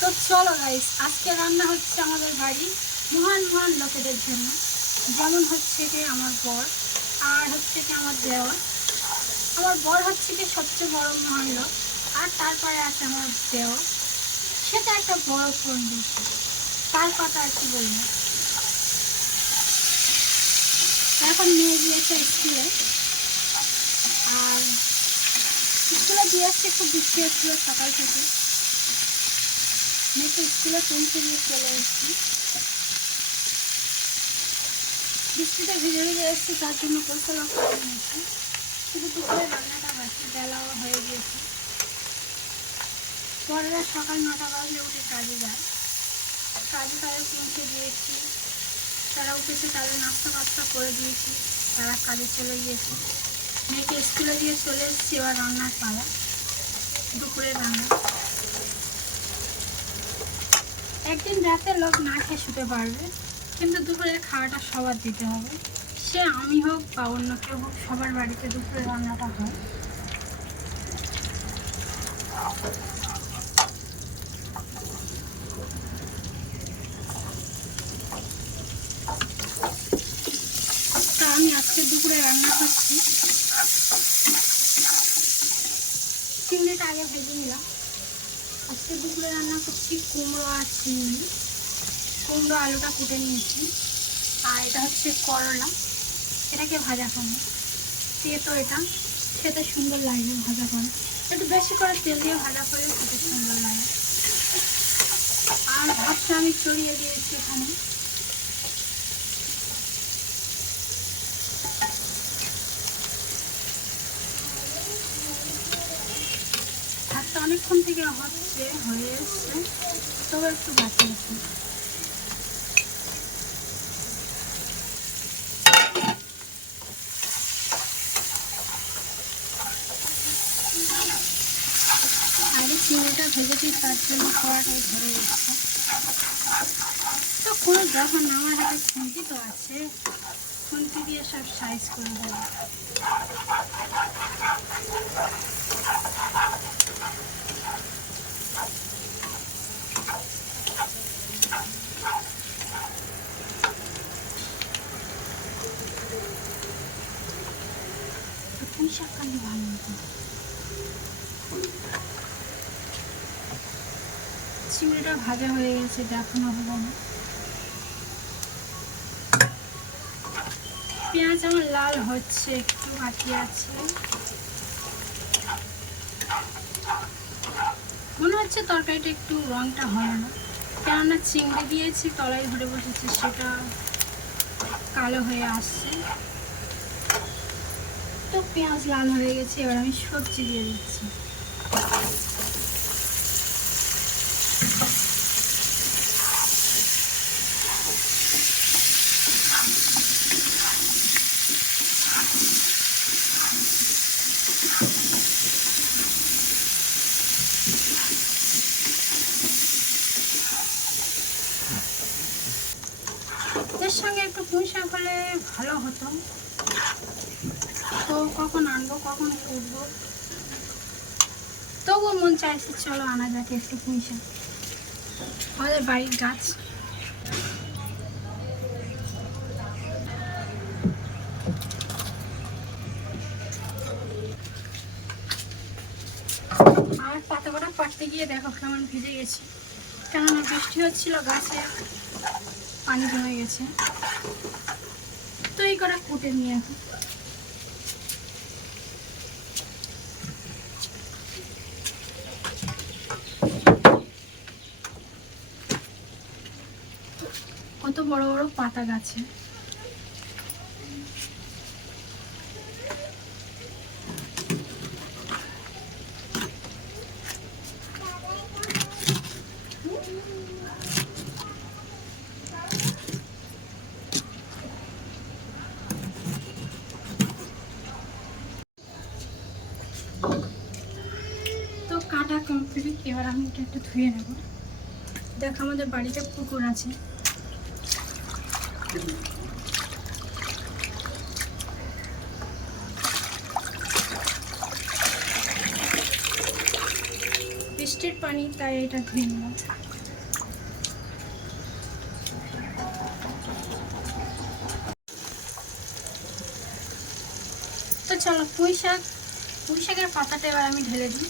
তো চলো গাইস, আজকে রান্না হচ্ছে আমাদের বাড়ি মহান মহান লোকেদের জন্য। যেমন হচ্ছে কি আমার বর, আর হচ্ছে কি আমার দেওর। আমার বর হচ্ছে কি সবচেয়ে বড় মহান লোক, আর তারপরে আছে আমার দেওর। সেটা একটা বড় পণ্ডিত, তার কথা আর কি বলবো। এখন মেয়ে গিয়েছে স্কুলে, আর স্কুলে দিয়ে আসছে। খুব বৃষ্টি হচ্ছিল সকাল থেকে, মেয়েকে স্কুলে পৌঁছে দিয়ে চলে এসেছি। বৃষ্টিতে ভিজে ভিজে এসেছি, তার জন্য গোসল করে নিয়েছি। শুধু দুপুরে রান্নাটা বাকি, বেলাও হয়ে গিয়েছে। পরেরা সকাল 9টা বাজলে উঠে কাজে যায়। কাজে তাদের পৌঁছে দিয়েছি, তারা উঠেছে, তাদের নাস্তা ফাস্তা করে দিয়েছি, তারা কাজে চলে গিয়েছে। মেয়েকে স্কুলে দিয়ে চলে এসেছি, এবার রান্নার পালা, দুপুরের রান্না। একদিন রাতে লোক না খেয়ে শুতে পারবে, কিন্তু দুপুরের খাওয়াটা সবার দিতে হবে। সে আমি হোক বা অন্য কেউ হোক, সবার বাড়িতে দুপুরের রান্নাটা হয়। তা আমি আজকে দুপুরে রান্না করছি, চিংড়িটা আগে ভেজে নিলাম। আজকে দুপুরে রান্না করছি কুমড়ো আর চিংড়ি। কুমড়ো আলুটা কুটে নিয়েছি, আর এটা হচ্ছে করলা, এটাকে ভাজা করবো। তেতো এটা খেতে সুন্দর লাগবে ভাজা করে, একটু বেশি করে তেল দিয়ে ভাজা করলে খেতে সুন্দর লাগে। আর ভাতটা আমি চড়িয়ে দিয়েছি এখানে। ভাতটা অনেকক্ষণ থেকে হয়ে এসছে, তবে একটু বাকি আছে। আগে চিংড়িটা ভেজেছি, তার জন্য কড়াটাই ধরে যাচ্ছে। তো কোনো যখন আমার হাতে খুন্তি তো আছে, খুন্তি দিয়ে সব সাইজ করে দেবো। পুঁই শাক কাটলে ভালো হতো। চিংড়িটা ভাজা হয়ে গেছে, দেখানো হলো না। পেঁয়াজ আমার লাল হচ্ছে, একটু বাকি আছে। মনে হচ্ছে তরকারিটা একটু রঙটা হয় না, কেননা চিংড়ি দিয়েছি, তলায় ধরে বসেছে, সেটা কালো হয়ে আসছে। তো পেঁয়াজ লাল হয়ে গেছে, এবার আমি সবজি দিয়ে দিচ্ছি। এর সঙ্গে একটু পুঁই শাক হলে ভালো হতো, তো কখন আনবো কখন উঠবো, তবুও মন চাইছে চলো আনা যাক একটু পুঁই শাক, আমাদের বাড়ির গাছ। আর পাতা কটা পাড়তে গিয়ে দেখো কেমন ভিজে গেছি, কেননা বৃষ্টি হচ্ছিল, গাছে পানি জমে গেছে। তো এই কটা কুটে নিয়ে এখন কত বড় বড় পাতা গাছে। তো কাটা কমপ্লিট, এবার আমি এটা একটু ধুয়ে নেব। দেখো আমাদের বাড়িতে পুকুর আছে, বৃষ্টির পানি, তাই এটা ধুয়ে নিলাম। তো চলো পুঁই শাকের পাতাটা এবার আমি ঢেলে দিই।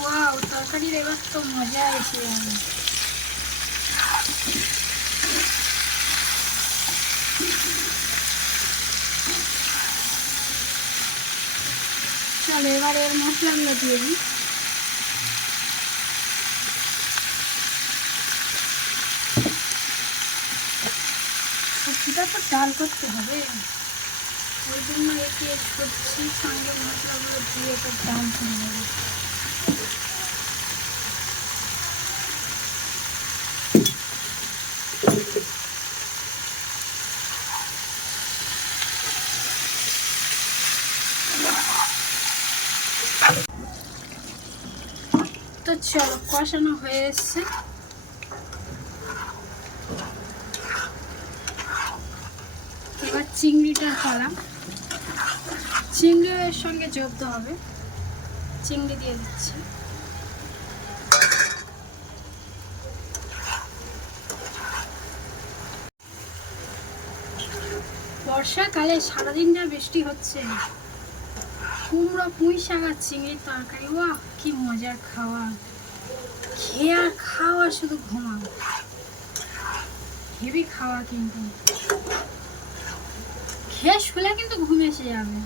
ওয়াও, তরকারির এবার তো মজা এসে যাবে। চলো এবার এর মশলাগুলো দিয়ে দিই। সবজিটা তো ডাল করতে হবে, ওই জন্য একে সবজির সঙ্গে মশলাগুলো দিয়ে এটা ডাল করে দেবে। তো চলো কষানো হয়ে এসছে। এবার চিংড়িটা ফেলাম, চিংড়ির সঙ্গে জব্দ হবে। চিংড়ি দিয়ে দিচ্ছি। বর্ষাকালে সারাদিনটা বৃষ্টি হচ্ছে, কুমড়ো পুঁই শাক আর চিংড়ির তরকারি, বাহ কি মজার খাওয়া। খেয়ে আর খাওয়া, শুধু ঘুমাও। হেভি খাওয়া, কিন্তু খেয়ে শুলে কিন্তু ঘুম এসে যাবে।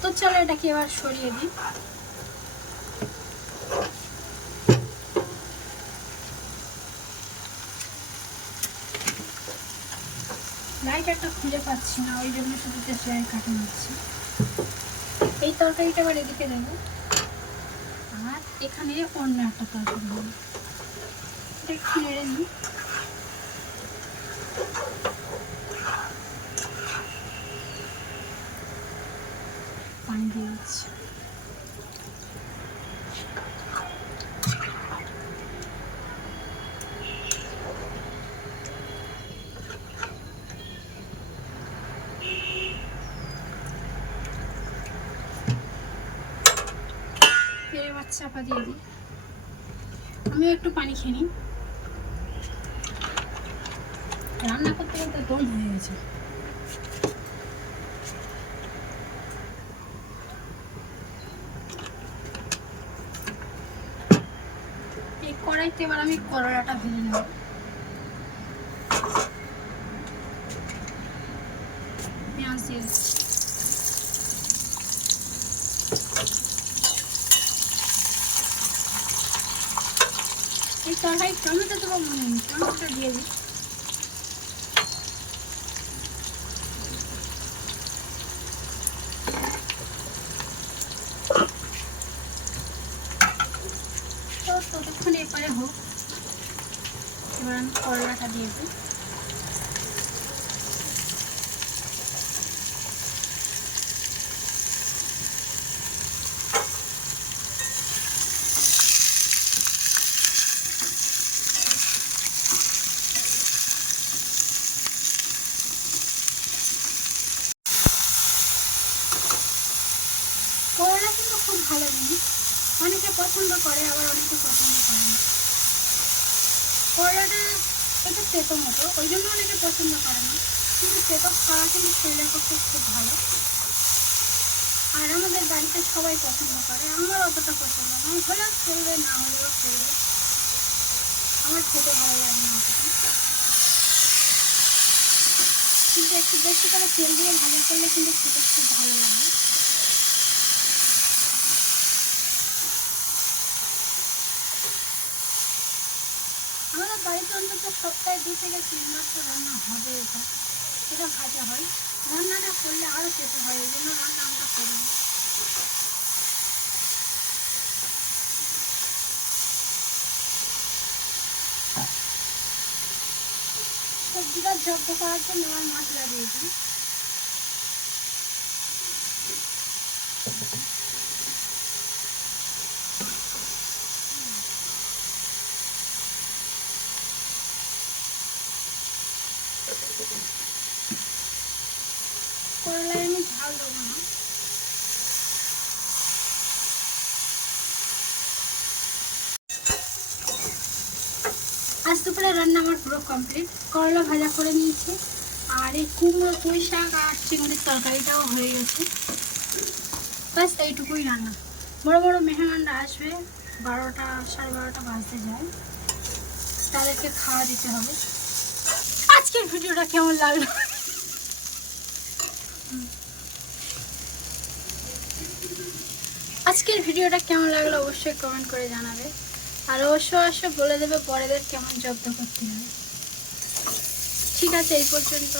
তো চলো এটাকে এবার সরিয়ে দিই। লাইটারটা খুঁজে পাচ্ছি না, ওই জন্য শুধু লাইট কাটে নিচ্ছি। এই তরকারিটা আবার এদিকে দেবো, আর এখানে অন্য একটা তরকারি দেবো। এটা একটু নেড়ে নিই। পানি দিয়ে দিচ্ছি। এবার চাপা দিয়ে দিই। আমিও একটু পানি খেয়ে নিই। রান্না করতে করতে দম হয়ে গেছে। এই কড়াইতে এবার আমি করলাটা ভেজে নেব। পেঁয়াজ দিয়ে দিচ্ছি। এই তরকারি টমেটো দেবো মনে নেই, টমেটোটা দিয়ে দিই। তো ততক্ষণ এপারে হোক, এবার আমি করলাটা দিয়ে দিই। করলা কিন্তু খুব ভালো জিনিস, অনেকে পছন্দ করে, আবার অনেকে পছন্দ করে না। করলাটা একটু তেতো মতো, ওই জন্য অনেকে পছন্দ করে না, কিন্তু তেতো খাওয়া কিন্তু শরীরের পক্ষে খুব ভালো। আর আমাদের বাড়িতে সবাই পছন্দ করে, আমার অতটা পছন্দ নয়, হলেও চলবে, না হলেও চলবে, আমার খেতে ভালো লাগে না অতটা। কিন্তু একটু বেশি করে তেল দিয়ে ভাজা করলে কিন্তু খেতে খুব ভালো লাগে। আমাদের বাড়িতে অন্তত সপ্তাহে 2 থেকে 3 বার তো রান্না হবে। এটা ভাজা হয়, রান্নাটা করলে আরও খেতে হয়, এই জন্য রান্না আমরা করি। সবজিটা জব্দ করার জন্য আমার মশলা দিয়ে দিই। করলায় আমি ঝাল দেবো না। আজ দুপুরে রান্না আমার পুরো কমপ্লিট। করলা ভাজা করে নিয়েছি, আর এই কুমড়ো পুঁই শাক আর চিংড়ির তরকারিটাও হয়ে গেছে। ব্যাস এইটুকুই রান্না। বড় বড় মেহমানরা আসবে, 12টা 12:30 বাজতে যায়, তাদেরকে খাওয়া দিতে হবে। আজকের ভিডিওটা কেমন লাগলো অবশ্যই কমেন্ট করে জানাবে, আর অবশ্যই বলে দেবে বড়দের কেমন জব্দ করতে হবে। ঠিক আছে, এই পর্যন্ত।